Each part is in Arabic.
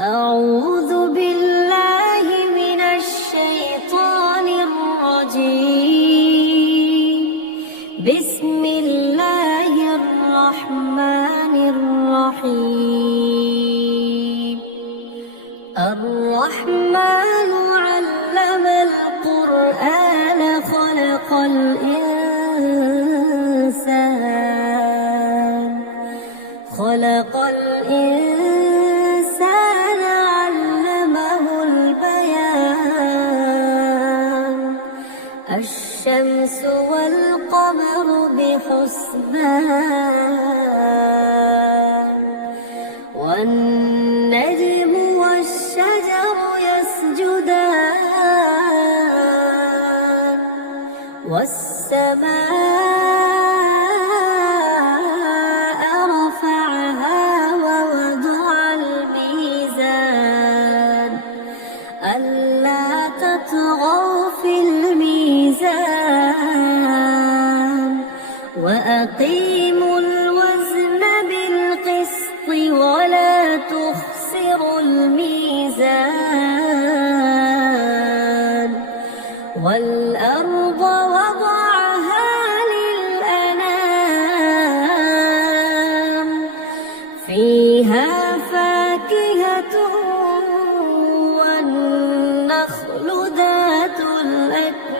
أعوذ بالله من الشيطان الرجيم. بسم الله الرحمن الرحيم. الرحمن علم القرآن خلق الإنسان علمه البيان. الشمس والقمر بحسبان والنجم والشجر يسجدان والسماء رفعها ووضع الميزان ألا تطغوا في الميزان وأقيموا الوزن بالقسط ولا تخسروا الميزان. والأرض وضعها للأنام فيها فاكهة والنخل ذات الأكمام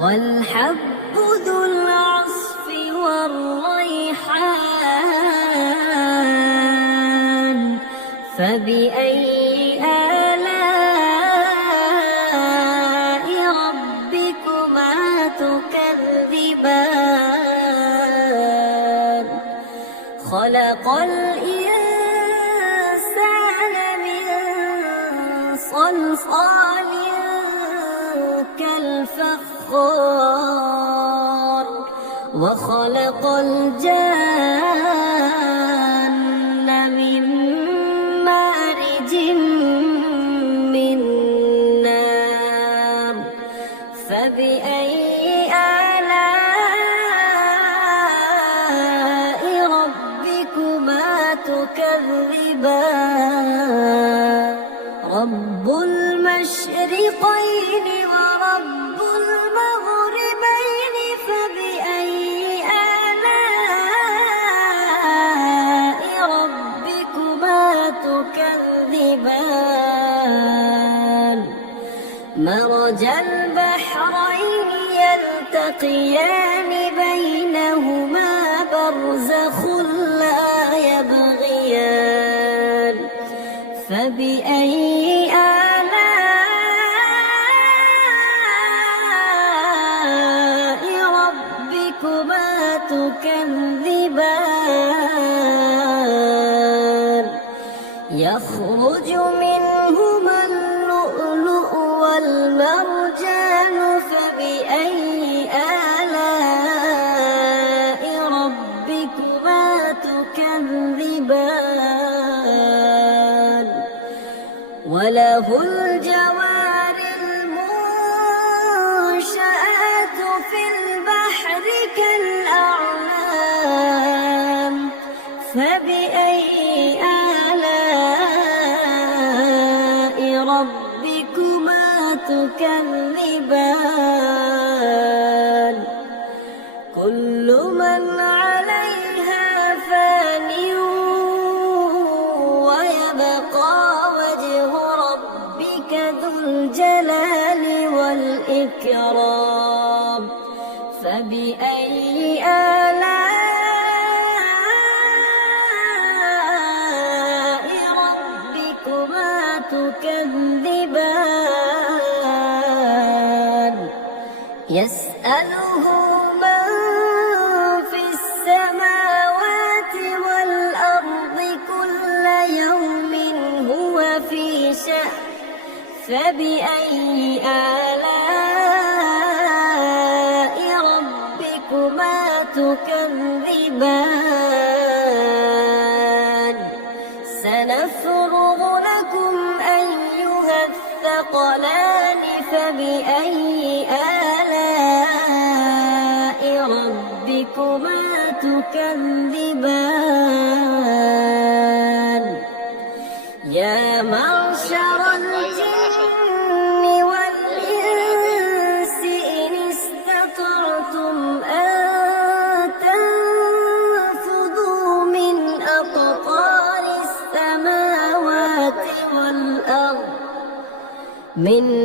والحب ذو العصف والريحان. فبأي آلاء ربكما تكذبان؟ خلق الإنسان من صلصال كالفخار وخلق الجان من مارج من نار. فبأي آلاء ربكما تكذبان؟ رب المشرقين ورب المغربين. فبأي آلاء ربكما تكذبان؟ مرج البحرين يلتقيان بينهما برزخ لا يبغيان. فبأي آلاء ربكما تكذبان؟ يخرج منهما اللؤلؤ والمرجان. فبأي آلاء ربكما تكذبان؟ وله الجوار المنشآت في البحر كالأعلام. فبأي آلاء ربكما تكذبان؟ كل من عليها فان ويبقى وجه ربك ذو الجلال والإكرام. فبأي آلاء ربكما تكذبان؟ يسأله من في السماوات والأرض كل يوم هو في شأن. فبأي آلاء ربكما تكذبان؟ سنفرغ لكم أيها الثقلان. فبأي آلاء ربكما تكذبان؟ يا معشر الجن والإنس إن استطعتم أن تنفذوا من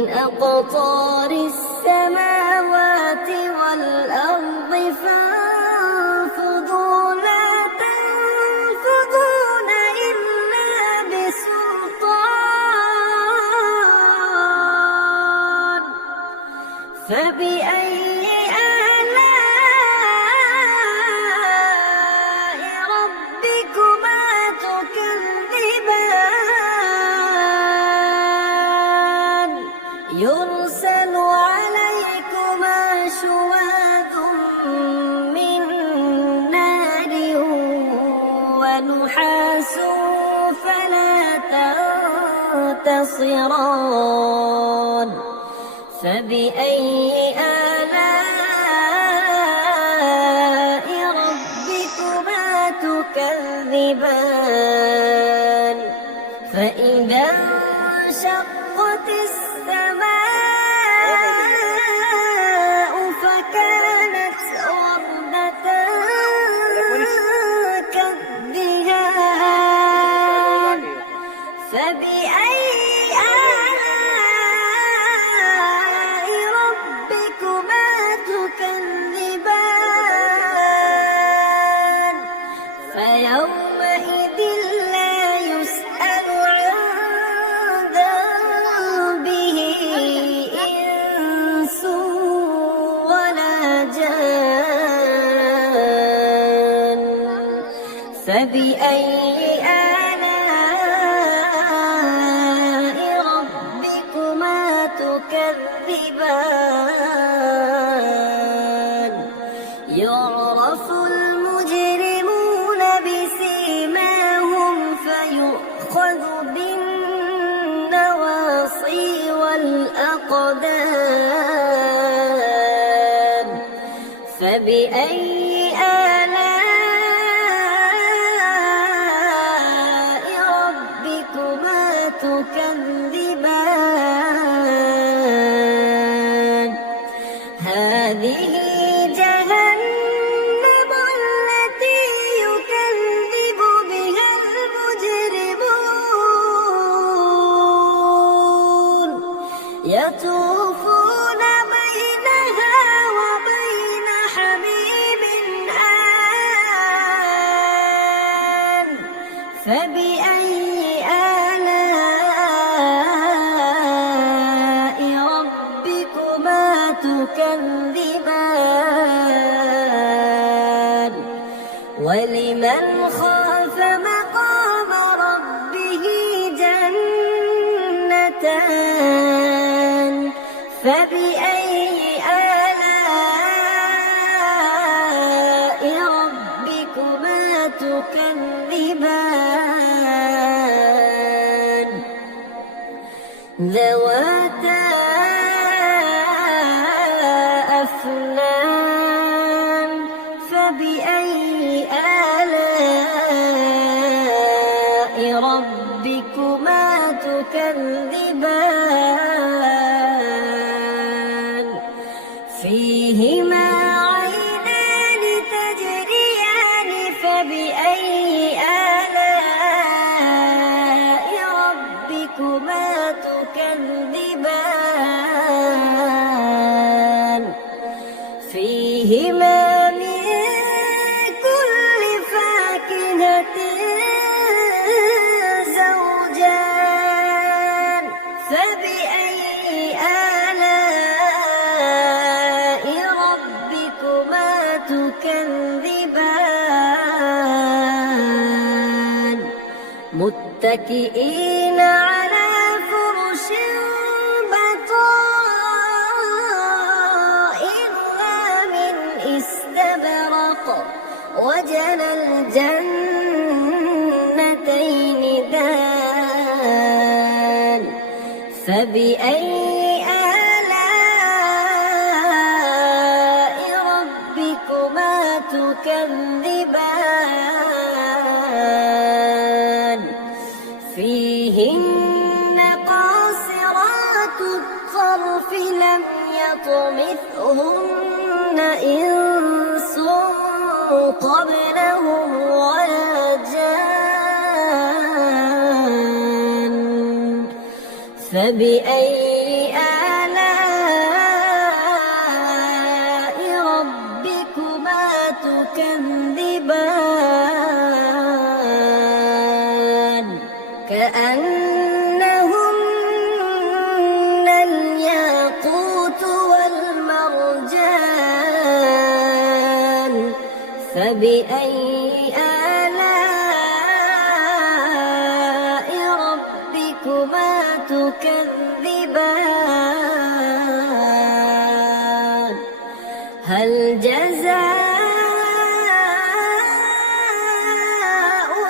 أقطار السماوات والأرض فانفذوا لا تنفذون إلا بسلطان فبأي آلاء ربكما تكذبان يرسل عليكما شواظ من نار ونحاس فلا تنتصران فبأي آلاء ربكما تكذبان فإذا انشقت السماء فكانت وردة كالدهان فبأي آلاء ربكما تكذبان فيومئذ لا يسأل عن ذنبه إنس ولا جان فبأي آلاء ربكما تكذبان يعرف المجرمون بسيماهم فيؤخذ بالنواصي والأقدام فبأي آلاء ربكما تكذبان هذه جهنم التي يكذب بها المجرمون يطوفون بينها وبين حميم آن فبأي آلاء ربكما تكذبان ولمن خاف مقام ربه جنتان فبأي آلاء ربكما تكذبان ذواتا أفنان فبأي آلاء ربكما تكذبان فيهما عينان تجريان فبأي آلاء ربكما تكذبان فيهما من كل فاكهة زوجان فبأي آلاء ربكما تكذبان متكئين على فرش بطائنها من استبرق وجنى الجنتين دان فبأي آلاء ربكما تكذبان فيه فيهن قاصرات الطرف لم يطمثهن إنس قبلهم ولا جان فبأي آلاء ربكما تكذبان كأنهن الياقوت والمرجان فبأي آلاء ربكما تكذبان هل جزاء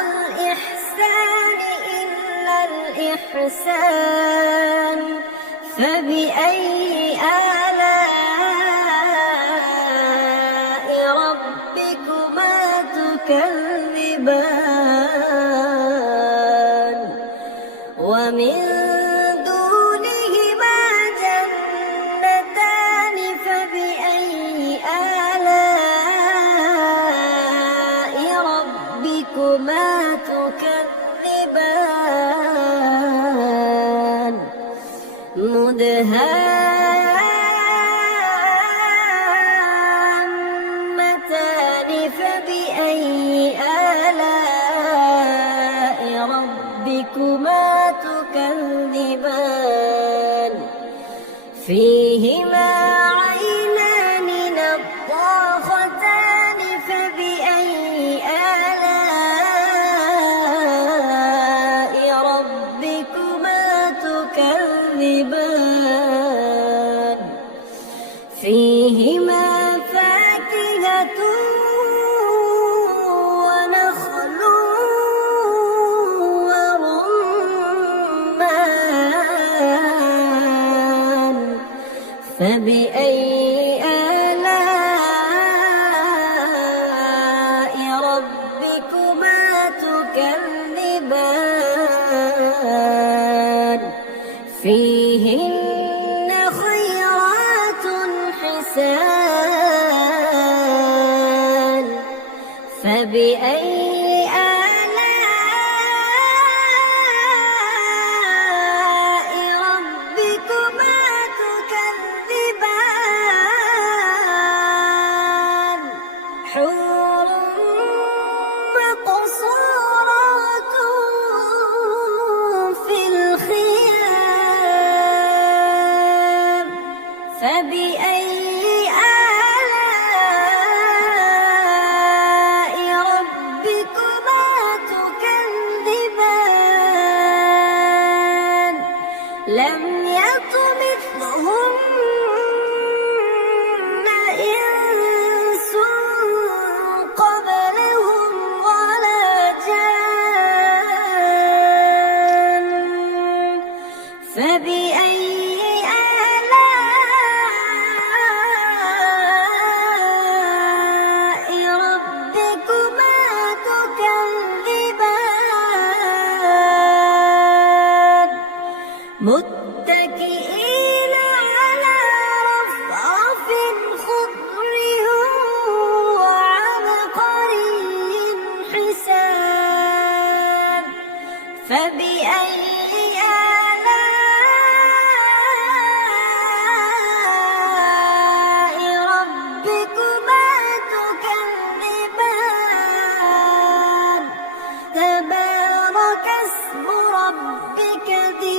الإحسان إلا الإحسان فبأي آلاء ربكما تكذبان ومن دونهما جنتان فبأي آلاء ربكما تكذبان مدهامتان فبأي آلاء ربكما تكذبان فيهما عينان نضاختان فبأي آلاء ربكما تكذبان فيهما فاكهة ونخل ورمان فبأي آلاء ربكما تكذبان فيهن خيرات حسان فبأي آلاء ربكما تكذبان حور مقصورات في الخيام فبأي آلاء ربكما تكذبان لم يطمثهن إنس قبلهم ولا جان فبأي آلاء ربكما تكذبان متكئين على رفرف خضر وعبقري حسان فبأي آلاء ربكما تكذبان تبارك اسم ربك ذي